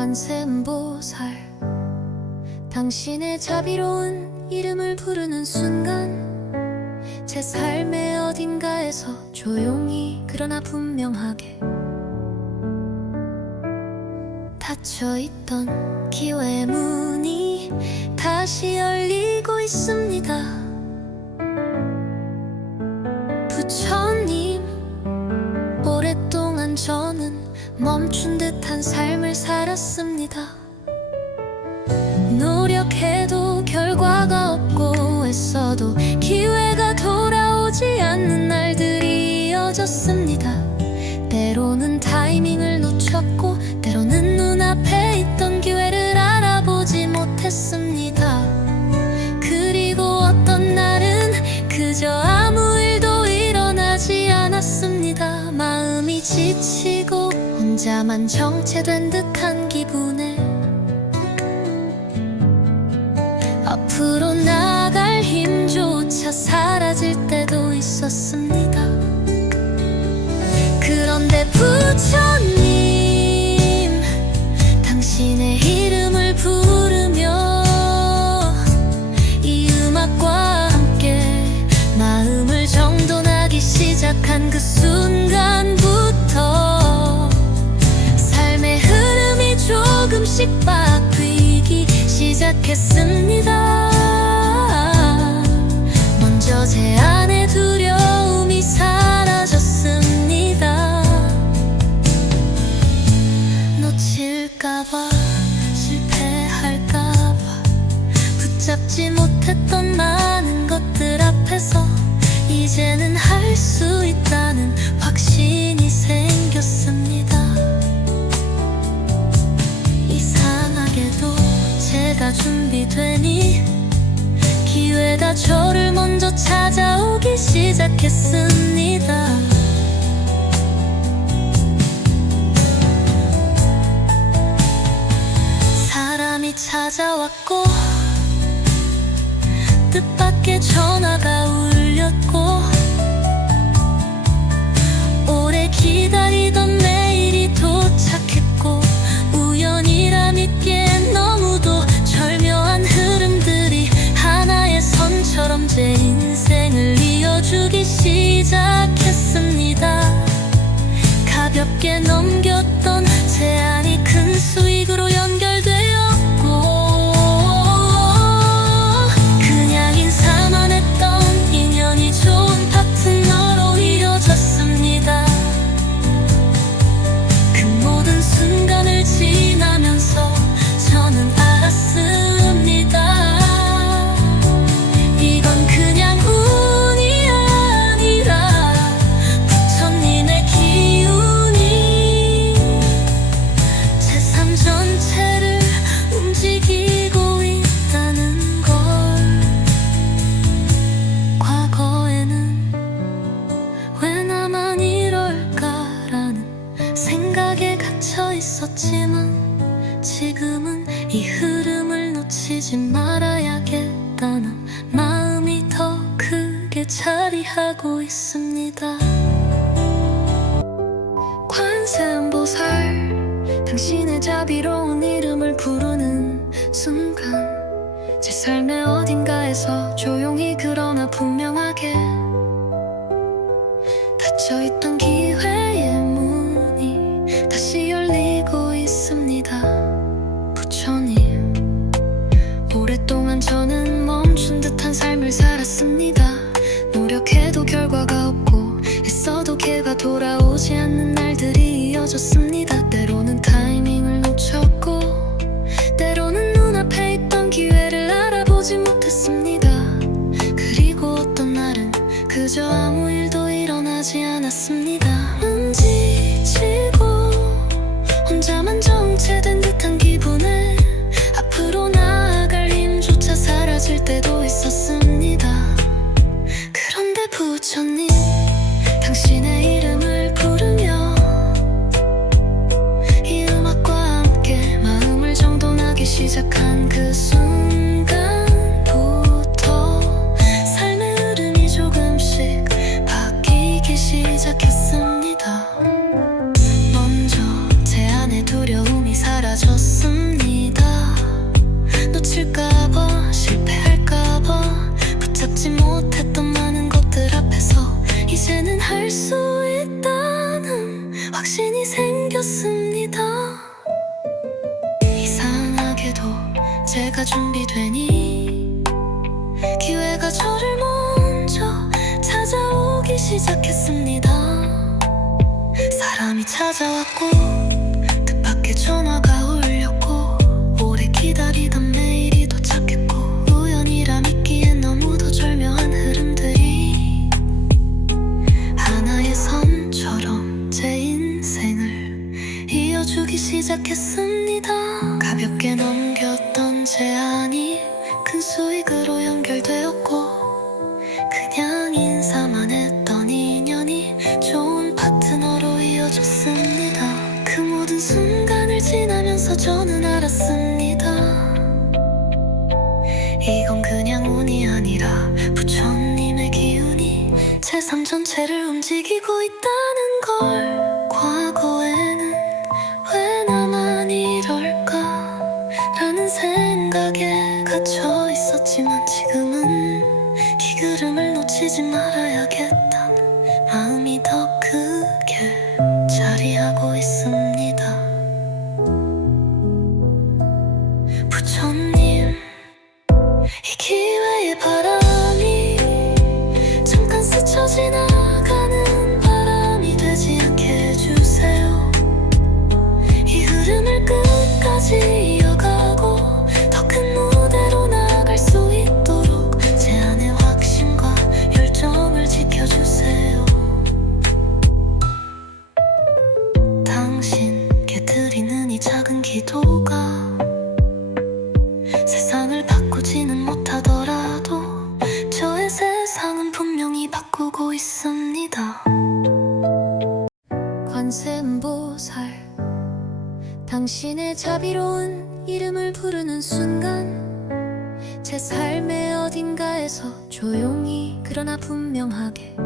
관세음보살, 당신의 자비로운 이름을 부르는 순간 제 삶의 어딘가에서 조용히 그러나 분명하게 닫혀있던 기회의 문이 다시 열리고 있습니다. 부처님, 오랫동안 저는 멈춘 듯한 삶을 살았습니다. 노력해도 결과가 없고 애써도 기회가 돌아오지 않는 날들이 이어졌습니다. 때로는 타이밍을 놓쳤고 때로는 눈앞에 있던 기회를 알아보지 못했습니다. 그리고 어떤 날은 그저 아무 일도 일어나지 않았습니다. 마음이 지치고 혼자만 정체된 듯한 기분에 앞으로 나갈 힘조차 사라질 때도 있었습니다. 그런데 부처님, 당신의 이름을 부르며 이 음악과 함께 마음을 정돈하기 시작한 그 순간부터 삶의 흐름이 조금씩 바뀌기 시작했습니다. 먼저 제 안의 두려움이 사라졌습니다. 놓칠까봐, 실패할까봐 붙잡지 못했던 많은 것들 앞에서 이제는 할 수 있다는 확신이 생겼습니다. 이상하게도 제가 준비되니 기회가 저를 먼저 찾아오기 시작했습니다. 사람이 찾아왔고 뜻밖의 전화가 울렸고 오래 기다리던 메일이 도착했고 우연이라 믿기엔 너무도 절묘한 흐름들이 하나의 선처럼 제 인생을 이어주기 시작했습니다. 가볍게 넘겼던 제안이 큰 수익으로 연결되었고 그냥 인사만 했던 인연이 좋은 파트너로 이어졌습니다. 그 모든 순간을 지나면서 저는 알았습니다. 이건 그냥 운이 아니라 부처님의 기운이 제 삶 전체를 움직이고 있다는 걸. 과거에는 왜 나만 이럴까라는 생각에 갇혀 있었지만 지금은 이 흐름을 놓치지 말아야겠다는 마음이 더 크게 자리하고 있습니다. 관세음보살, 당신의 자비로운 이름을 부르는 순간 제 삶의 어딘가에서 조용히 그러나 분명하게 닫혀있던 기회의 문이 다시 열리고 있습니다. 부처님, 오랫동안 저는 멈춘 듯한 삶을 살았습니다. 노력해도 결과가 없고 애써도 기회가 돌아오지 않는 날들이 이어졌습니다. 때로는 타이밍을 놓쳤고 때로는 눈앞에 있던 기회를 알아보지 못했습니다. 그리고 어떤 날은 그저 아무 일도 일어나지 않았습니다. 지치고 혼자만 정체된 듯한 기분에 앞으로 나아갈 힘조차 사라질 때도 있었습니다. 그런데 부처님, 당신의 이름을 부르며 이 음악과 함께 마음을 정돈하기 시작한 그 순간부터 삶의 흐름이 조금씩 바뀌기 시작했습니다. 먼저 제 안의 두려움이 사라 제가 준비되니 기회가 저를 먼저 찾아오기 시작했습니다. 사람이 찾아왔고 뜻밖의 전화가 울렸고 오래 기다리던 메일이 도착했고 우연이라 믿기엔 너무도 절묘한 흐름들이 하나의 선처럼 제 인생을 이어주기 시작했습니다. 가볍게 넘겼던 제안이 큰 수익으로 연결되었고 그냥 인사만 했던 인연이 좋은 파트너로 이어졌습니다. 그 모든 순간을 지나면서 저는 알았습니다. 이건 그냥 운이 아니라 부처님의 기운이 제 삶 전체를 움직이고 있다는 걸. 과거에는 왜 나만 이럴까 라는 생각에 갇혀 있었지만 지금은 기그름을 놓치지 말아야겠다는 마음이 더 크게 자리하고 있습니다. 부처님, 이 기회의 바람이 잠깐 스쳐 지나가는 바람이 되지 않게 해주세요. 이 흐름을 끝까지 이어가고 더 큰 무대로 나아갈 수 있도록 제 안의 확신과 열정을 지켜주세요. 당신께 드리는 이 작은 기도가 세상을 바꾸지는 못하더라도 저의 세상은 분명히 바꾸고 있습니다. 관세음보살, 당신의 자비로운 이름을 부르는 순간 제 삶의 어딘가에서 조용히 그러나 분명하게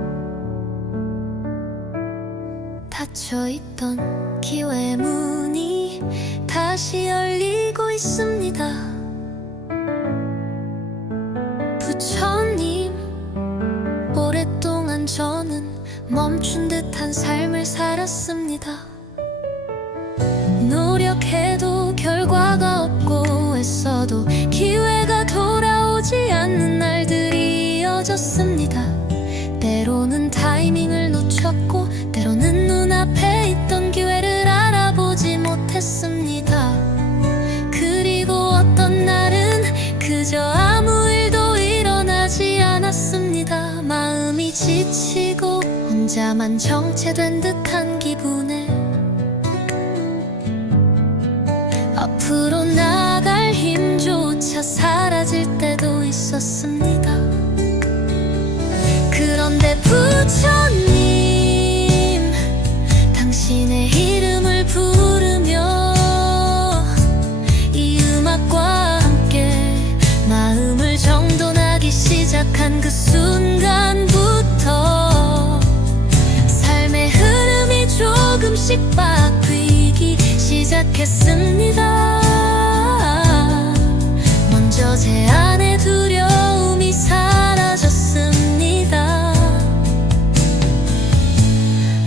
닫혀있던 기회의 문이 다시 열리고 있습니다. 부처님, 오랫동안 저는 멈춘 듯한 삶을 살았습니다. 노력해도 결과가 없고 애써도 기회가 돌아오지 않는 날들이 이어졌습니다. 때로는 타이밍을 놓쳤고 때로는 눈앞에 있던 기회를 알아보지 못했습니다. 그리고 어떤 날은 그저 아무 일도 일어나지 않았습니다. 마음이 지치고 혼자만 정체된 듯한 기분에 앞으로 나갈 힘조차 사라질 때도 있었습니다. 그런데 부처님, 당신의 이름을 부르며 이 음악과 함께 마음을 정돈하기 시작한 그 순간부터 삶의 흐름이 조금씩 바뀌기 시작했습니다. 먼저 제 안의 두려움이 사라졌습니다.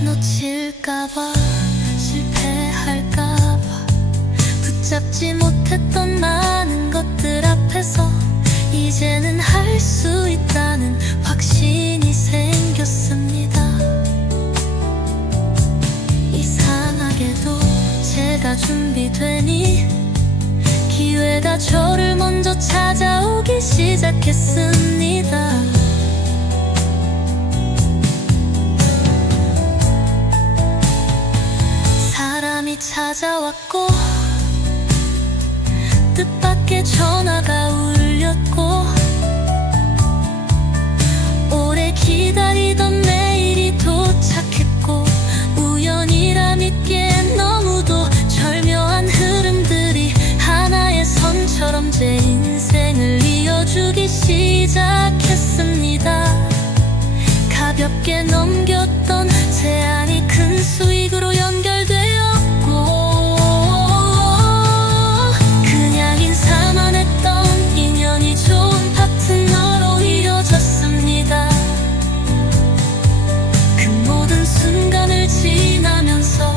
놓칠까봐, 실패할까봐 붙잡지 못했던 많은 것들 앞에서 이제는 할 수 있다는 확신이 생겼습니다. 이상하게도 제가 준비되니 기회가 저를 먼저 찾아오기 시작했습니다. 사람이 찾아왔고 뜻밖의 전화가 울렸고 오래 기다리던 메일이 도착했고 우연이라 믿기엔 너무도 절묘한 흐름들이 하나의 선처럼 제 인생을 이어주기 시작했습니다. 가볍게 넘겼던 제안이 큰 수익으로 연결되었고 그냥 인사만 했던 인연이 좋은 파트너로 이어졌습니다. 그 모든 순간을 지나면서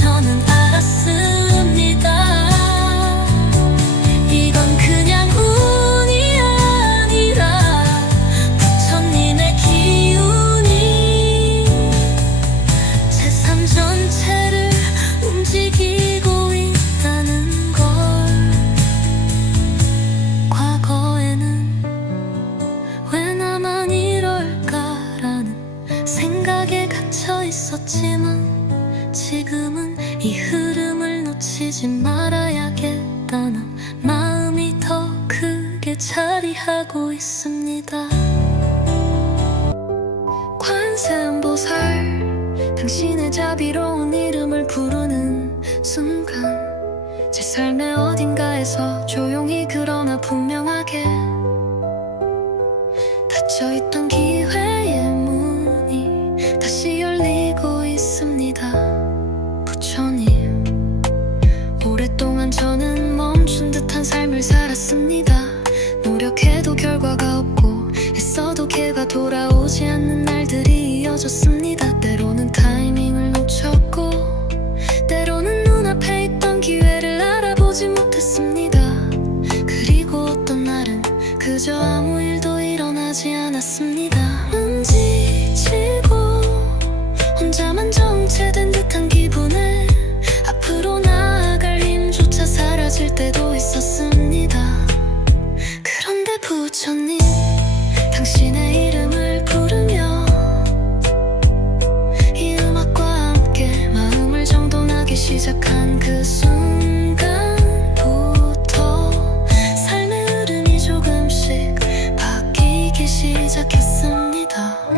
저는 알았습니다. 이건 그냥 있다는 마음이 더 크게 자리하고 있습니다. 관세음보살, 당신의 자비로운 이름을 부르는 순간 제 삶의 어딘가에서 조용히 그러나 분명하게 닫혀있던 기회의 문이 다시 열리고 있습니다. 부처님, 오랫동안 저는 멈춘 듯한 삶을 살았습니다. 노력해도 결과가 없고 애써도 걔가 돌아오지 않는 날들이 이어졌습니다. 때로는 타이밍을 놓쳤고 때로는 눈앞에 있던 기회를 알아보지 못했습니다. 그리고 어떤 날은 그저 아무 일도 일어나지 않았습니다. 지치고 혼자만 정체된 듯한 기분에 앞으로 나아갈 힘조차 사라질 때도 있었습니다. 그런데 부처님, 당신의 이름을 부르며 이 음악과 함께 마음을 정돈하기 시작한 그 순간부터 삶의 흐름이 조금씩 바뀌기 시작했습니다.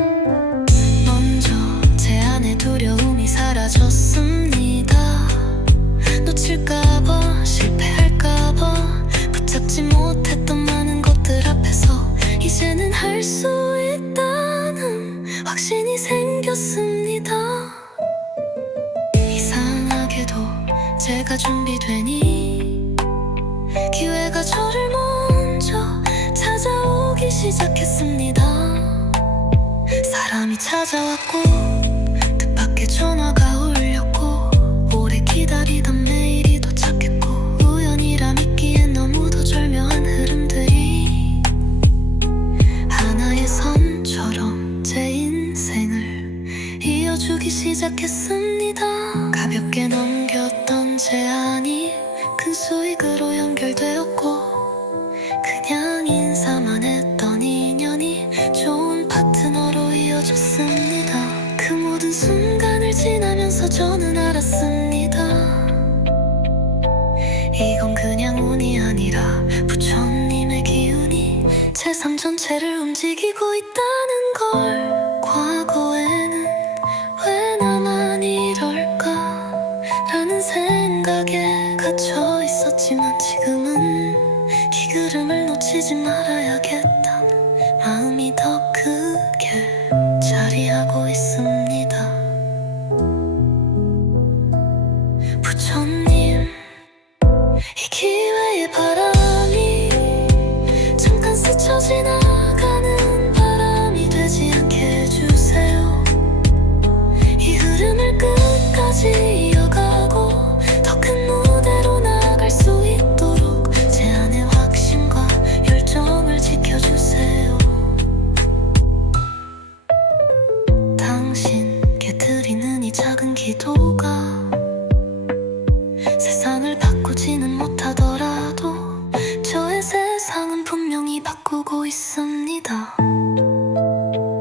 먼저 제 안에 두려움이 사라졌습니다. 놓칠까봐, 실패할까봐 붙잡지 못했던 많은 것들 앞에서 이제는 할 수 있다는 확신이 생겼습니다. 이상하게도 제가 준비되니 기회가 저를 먼저 찾아오기 시작했습니다. 사람이 찾아왔고 뜻밖의 전화가 울렸고 오래 기다리던 메일이 도착했고 우연이라 믿기엔 너무도 절묘한 흐름들이 하나의 선처럼 제 인생을 이어주기 시작했습니다. 가볍게 넘겼던 제안이 큰 수익으로 연결되었고 그냥 인사만 했던 인연이 좋은 파트너로 이어졌습니다. 그 모든 순간을 지나면서 저는 알았습니다. 이건 그냥 운이 아니라 부처님의 기운이 제 삶 전체를 움직이고 있다는 걸. 과거에는 왜 나만 이럴까 라는 생각에 갇혀 있었지만 지금은 이 흐름을 놓치지 말아야겠다는 마음이 더 크게 자리하고 있습니다. 부처님, 이 기회의 바람이 잠깐 스쳐 지나가는 바람이 되지 않게 해주세요. 이 흐름을 끝까지 이어가고 더 큰 무대로 나아갈 수 있도록 제 안의 확신과 열정을 지켜주세요. 당신께 드리는 이 작은 기도가 세상을 바꾸지는 못하더라도 저의 세상은 분명히 바꾸고 있습니다.